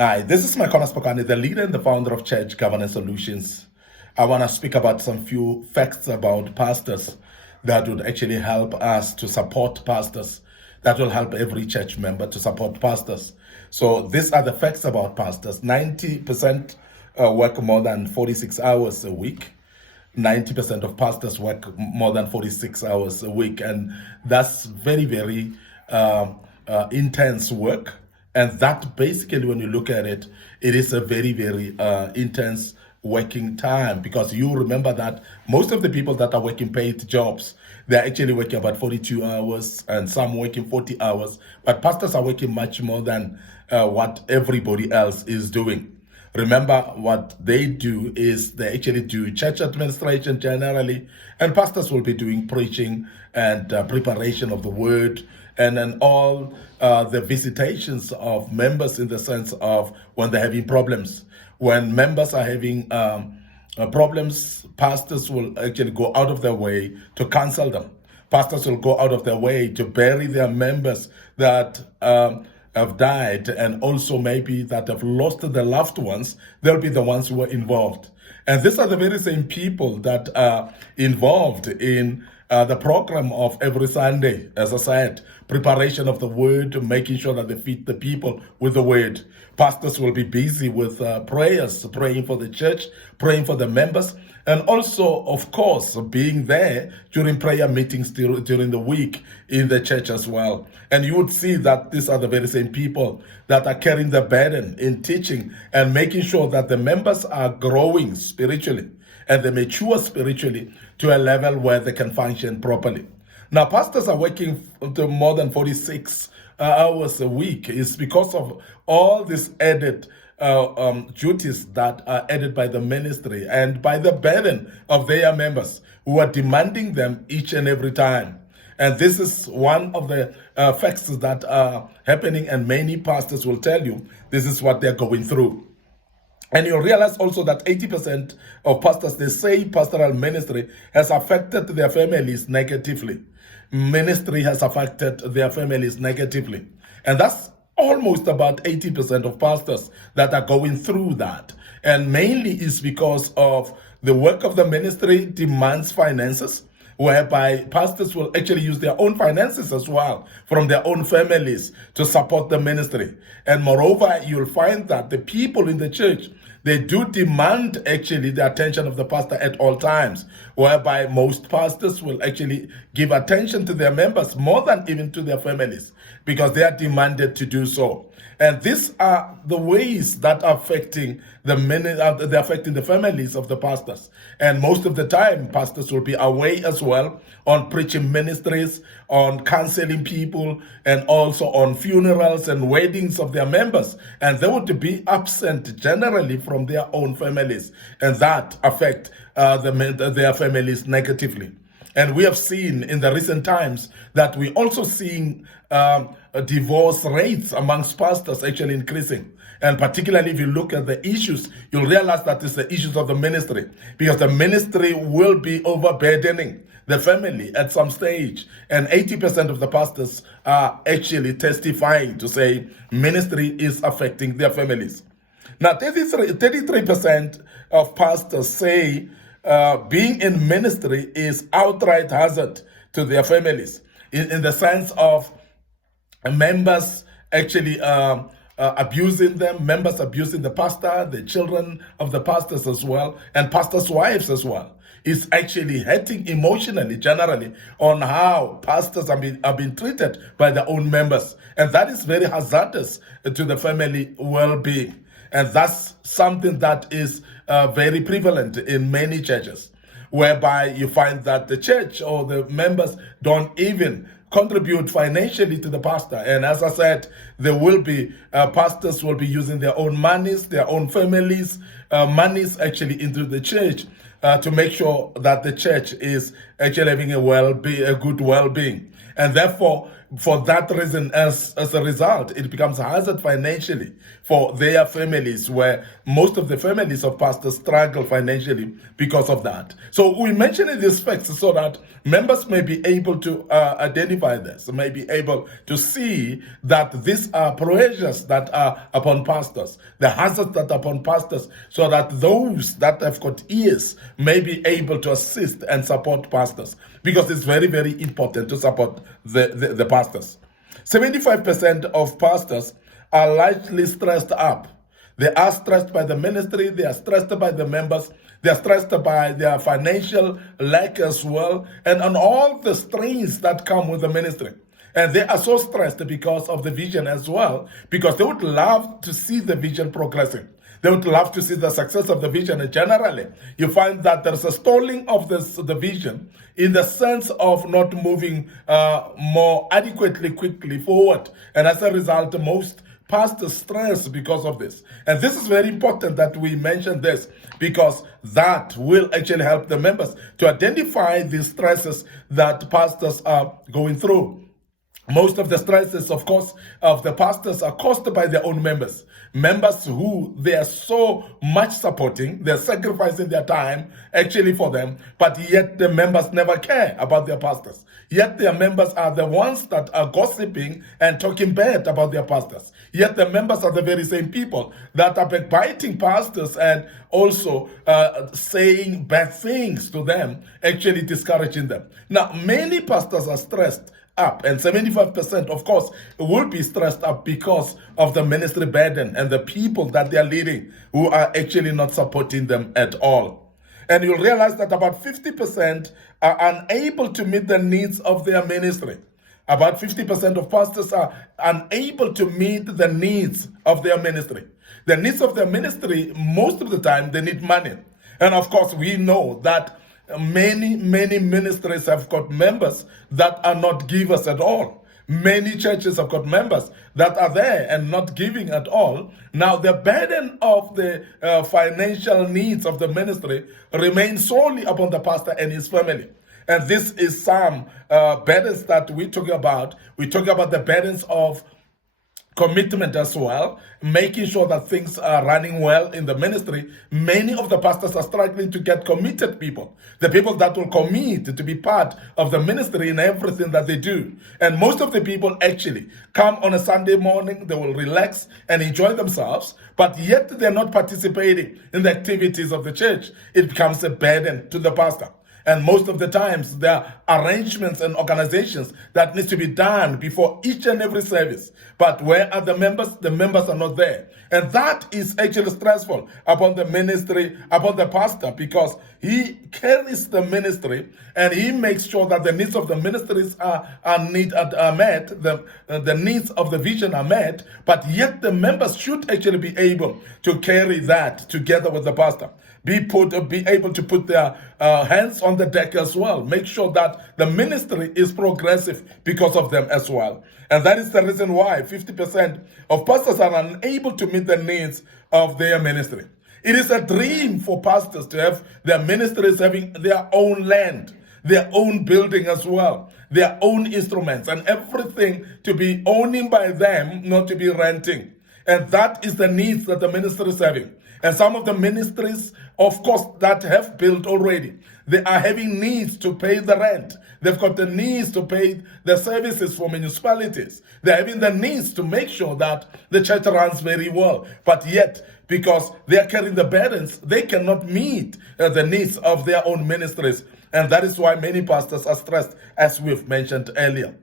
Hi, this is Micornus Phokane, the leader and the founder of Church Governance Solutions. I want to speak about some few facts about pastors that would actually help us to support pastors, that will help every church member to support pastors. So these are the facts about pastors. 90% work more than 46 hours a week. 90% of pastors work more than 46 hours a week. And that's very, very intense work. And that basically, when you look at it, it is a very, very intense working time, because you remember that most of the people that are working paid jobs, they're actually working about 42 hours and some working 40 hours. But pastors are working much more than what everybody else is doing. Remember, what they do is they actually do church administration generally, and pastors will be doing preaching and preparation of the word, and then all the visitations of members, in the sense of when they're having problems. When members are having problems, pastors will actually go out of their way to counsel them. Pastors will go out of their way to bury their members that have died, and also maybe that have lost their loved ones. They'll be the ones who are involved. And these are the very same people that are involved in the program of every Sunday, as I said, preparation of the word, making sure that they feed the people with the word. Pastors will be busy with prayers, praying for the church, praying for the members, and also, of course, being there during prayer meetings during the week in the church as well. And you would see that these are the very same people that are carrying the burden in teaching and making sure that the members are growing spiritually and they mature spiritually to a level where they can function properly. Now, pastors are working to more than 46 hours a week. It's because of all these added duties that are added by the ministry and by the burden of their members who are demanding them each and every time. And this is one of the facts that are happening, and many pastors will tell you this is what they're going through. And you'll realize also that 80% of pastors, they say pastoral ministry has affected their families negatively. Ministry has affected their families negatively. And that's almost about 80% of pastors that are going through that. And mainly is because of the work of the ministry demands finances, whereby pastors will actually use their own finances as well from their own families to support the ministry. And moreover, you'll find that the people in the church, they do demand actually the attention of the pastor at all times, whereby most pastors will actually give attention to their members more than even to their families, because they are demanded to do so. And these are the ways that are affecting they're affecting the families of the pastors. And most of the time, pastors will be away as well on preaching ministries, on counseling people, and also on funerals and weddings of their members. And they would be absent generally from their own families, and that affect their families negatively. And we have seen in the recent times that we're also seeing divorce rates amongst pastors actually increasing. And particularly if you look at the issues, you'll realize that it's the issues of the ministry, because the ministry will be overburdening the family at some stage. And 80% of the pastors are actually testifying to say ministry is affecting their families. Now, 33% of pastors say being in ministry is outright hazard to their families, in the sense of members actually abusing them, members abusing the pastor, the children of the pastors as well, and pastors' wives as well. It's actually hurting emotionally, generally, on how pastors are being treated by their own members. And that is very hazardous to the family well-being. And that's something that is very prevalent in many churches, whereby you find that the church or the members don't even contribute financially to the pastor. And as I said, there will be pastors will be using their own monies, their own families, monies actually into the church to make sure that the church is actually having a good well-being. And therefore, for that reason, as a result, it becomes hazard financially for their families, where most of the families of pastors struggle financially because of that. So we mention these facts so that members may be able to identify this, may be able to see that these are pressures that are upon pastors, the hazards that are upon pastors, so that those that have got ears may be able to assist and support pastors, because it's very, very important to support the pastors. 75% of pastors are largely stressed up. They are stressed by the ministry, they are stressed by the members, they are stressed by their financial lack as well, and on all the strains that come with the ministry. And they are so stressed because of the vision as well, because they would love to see the vision progressing. They would love to see the success of the vision. And generally, you find that there's a stalling of the vision in the sense of not moving more adequately, quickly forward. And as a result, most pastors stress because of this. And this is very important that we mention this, because that will actually help the members to identify the stresses that pastors are going through. Most of the stresses, of course, of the pastors are caused by their own members. Members who they are so much supporting, they're sacrificing their time actually for them, but yet the members never care about their pastors. Yet their members are the ones that are gossiping and talking bad about their pastors. Yet the members are the very same people that are backbiting pastors and also saying bad things to them, actually discouraging them. Now, many pastors are stressed up, and 75%, of course, will be stressed up because of the ministry burden and the people that they are leading who are actually not supporting them at all. And you'll realize that about 50% are unable to meet the needs of their ministry. About 50% of pastors are unable to meet the needs of their ministry. The needs of their ministry, most of the time, they need money. And of course, we know that many ministries have got members that are not givers at all. Many churches have got members that are there and not giving at all. Now, the burden of the financial needs of the ministry remains solely upon the pastor and his family. And this is some burdens that we talk about. We talk about the burdens of commitment as well, making sure that things are running well in the ministry. Many of the pastors are struggling to get committed people, the people that will commit to be part of the ministry in everything that they do. And most of the people actually come on a Sunday morning, they will relax and enjoy themselves, but yet they're not participating in the activities of the church. It becomes a burden to the pastor. And most of the times, there are arrangements and organizations that need to be done before each and every service. But where are the members? The members are not there. And that is actually stressful upon the ministry, upon the pastor, because he carries the ministry and he makes sure that the needs of the ministries are met, the needs of the vision are met, but yet the members should actually be able to carry that together with the pastor. Be able to put their hands on the deck as well. Make sure that the ministry is progressive because of them as well. And that is the reason why 50% of pastors are unable to meet the needs of their ministry. It is a dream for pastors to have their ministries having their own land, their own building as well, their own instruments, and everything to be owning by them, not to be renting. And that is the needs that the ministry is having. And some of the ministries, of course, that have built already, they are having needs to pay the rent. They've got the needs to pay the services for municipalities. They're having the needs to make sure that the church runs very well. But yet, because they are carrying the burdens, they cannot meet the needs of their own ministries. And that is why many pastors are stressed, as we've mentioned earlier.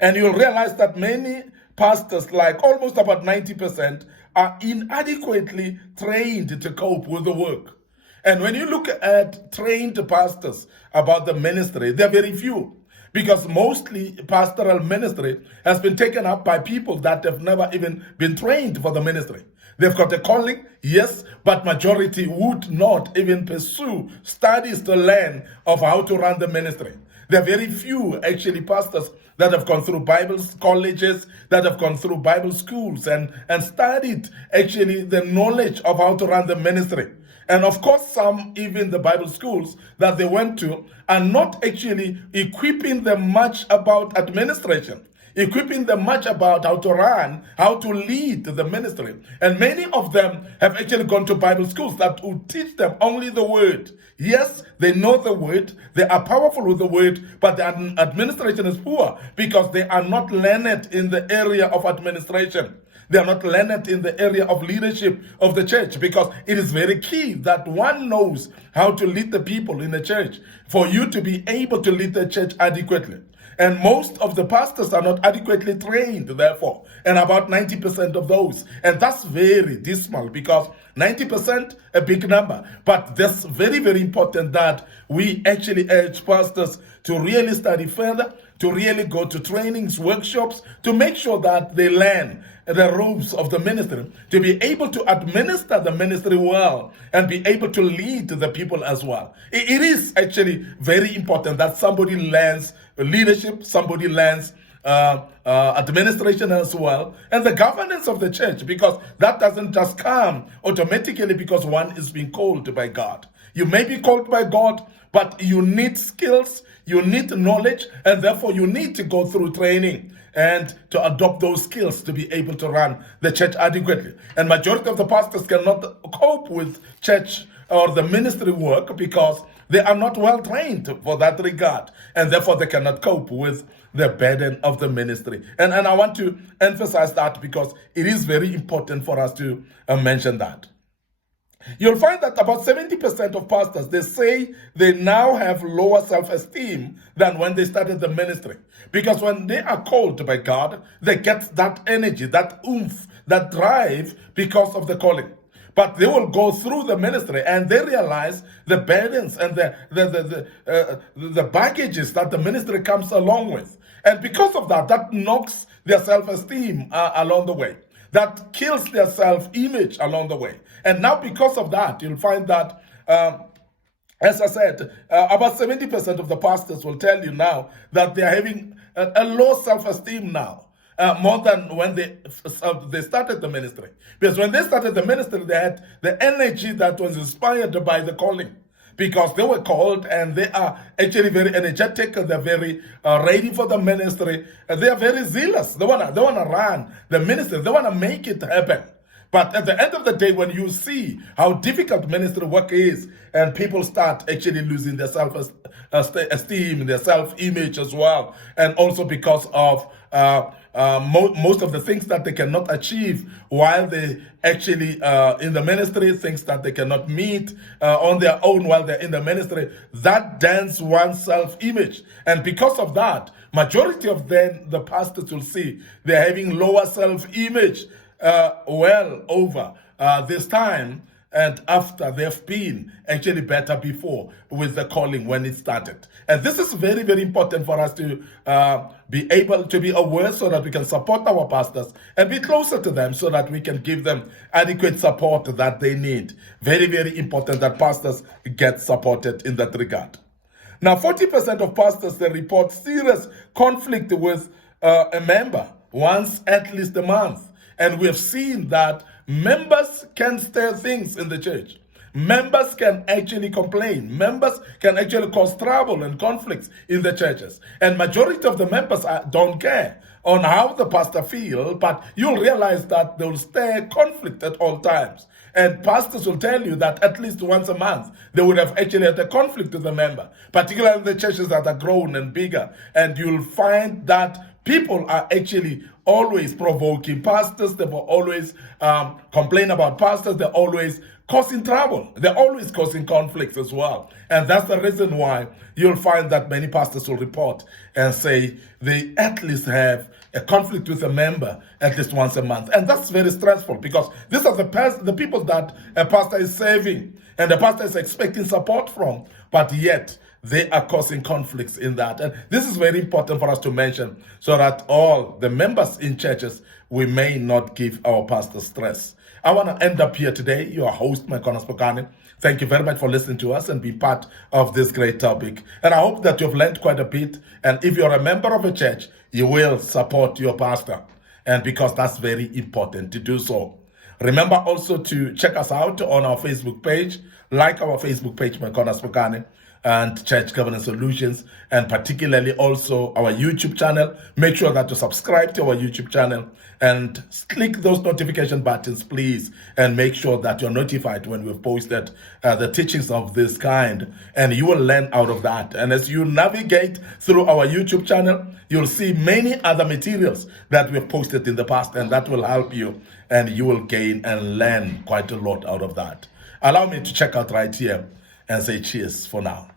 And you'll realize that many pastors, like almost about 90%, are inadequately trained to cope with the work. And when you look at trained pastors about the ministry, they're very few, because mostly pastoral ministry has been taken up by people that have never even been trained for the ministry. They've got a calling, yes, but majority would not even pursue studies to learn of how to run the ministry. There are very few, actually, pastors that have gone through Bible colleges, that have gone through Bible schools and studied, actually, the knowledge of how to run the ministry. And of course, some, even the Bible schools that they went to, are not actually equipping them much about administration, equipping them much about how to run, how to lead the ministry. And many of them have actually gone to Bible schools that will teach them only the word. Yes, they know the word, they are powerful with the word, but the administration is poor because they are not learned in the area of administration. They are not learned in the area of leadership of the church, because it is very key that one knows how to lead the people in the church for you to be able to lead the church adequately. And most of the pastors are not adequately trained, therefore, and about 90% of those. And that's very dismal, because 90%, a big number. But that's very, very important that we actually urge pastors to really study further, to really go to trainings, workshops, to make sure that they learn the ropes of the ministry, to be able to administer the ministry well and be able to lead the people as well. It is actually very important that somebody learns leadership, somebody learns administration as well, and the governance of the church, because that doesn't just come automatically because one is being called by God. You may be called by God, but you need skills, you need knowledge, and therefore you need to go through training and to adopt those skills to be able to run the church adequately. And majority of the pastors cannot cope with church or the ministry work because they are not well trained for that regard, and therefore they cannot cope with the burden of the ministry. And I want to emphasize that because it is very important for us to mention that. You'll find that about 70% of pastors, they say they now have lower self-esteem than when they started the ministry. Because when they are called by God, they get that energy, that oomph, that drive because of the calling. But they will go through the ministry and they realize the burdens and the baggages that the ministry comes along with. And because of that, that knocks their self-esteem along the way. That kills their self-image along the way. And now because of that, you'll find that, as I said, about 70% of the pastors will tell you now that they are having a low self-esteem now. More than when they started the ministry. Because when they started the ministry, they had the energy that was inspired by the calling. Because they were called and they are actually very energetic, they're very ready for the ministry, they are very zealous. They wanna run the ministry, they wanna make it happen. But at the end of the day, when you see how difficult ministry work is, and people start actually losing their self-esteem, their self-image as well, and also because of most of the things that they cannot achieve while they actually in the ministry, things that they cannot meet on their own while they're in the ministry, that dents one's self-image. And because of that, majority of them, the pastors will see they're having lower self-image well over this time and after they've been actually better before with the calling when it started. And this is very, very important for us to be able to be aware so that we can support our pastors and be closer to them so that we can give them adequate support that they need. Very, very important that pastors get supported in that regard. Now, 40% of pastors, they report serious conflict with a member once at least a month. And we have seen that members can stir things in the church. Members can actually complain. Members can actually cause trouble and conflicts in the churches. And majority of the members don't care on how the pastor feels, but you'll realize that they'll stir conflict at all times. And pastors will tell you that at least once a month, they would have actually had a conflict with the member, particularly in the churches that are grown and bigger. And you'll find that people are actually always provoking pastors. They will always complain about pastors. They're always causing trouble. They're always causing conflicts as well. And that's the reason why you'll find that many pastors will report and say they at least have a conflict with a member at least once a month. And that's very stressful because these are the people that a pastor is serving and the pastor is expecting support from, but yet they are causing conflicts in that. And this is very important for us to mention so that all the members in churches, we may not give our pastors stress. I want to end up here today. Your host, Micornus Phokane. Thank you very much for listening to us and be part of this great topic. And I hope that you've learned quite a bit. And if you're a member of a church, you will support your pastor. And because that's very important to do so. Remember also to check us out on our Facebook page. Like our Facebook page, Micornus Phokane, and Church Governance Solutions, and particularly also our YouTube channel. Make sure that you subscribe to our YouTube channel and click those notification buttons, please, and make sure that you're notified when we've posted the teachings of this kind, and you will learn out of that. And as you navigate through our YouTube channel, you'll see many other materials that we've posted in the past, and that will help you, and you will gain and learn quite a lot out of that. Allow me to check out right here and say cheers for now.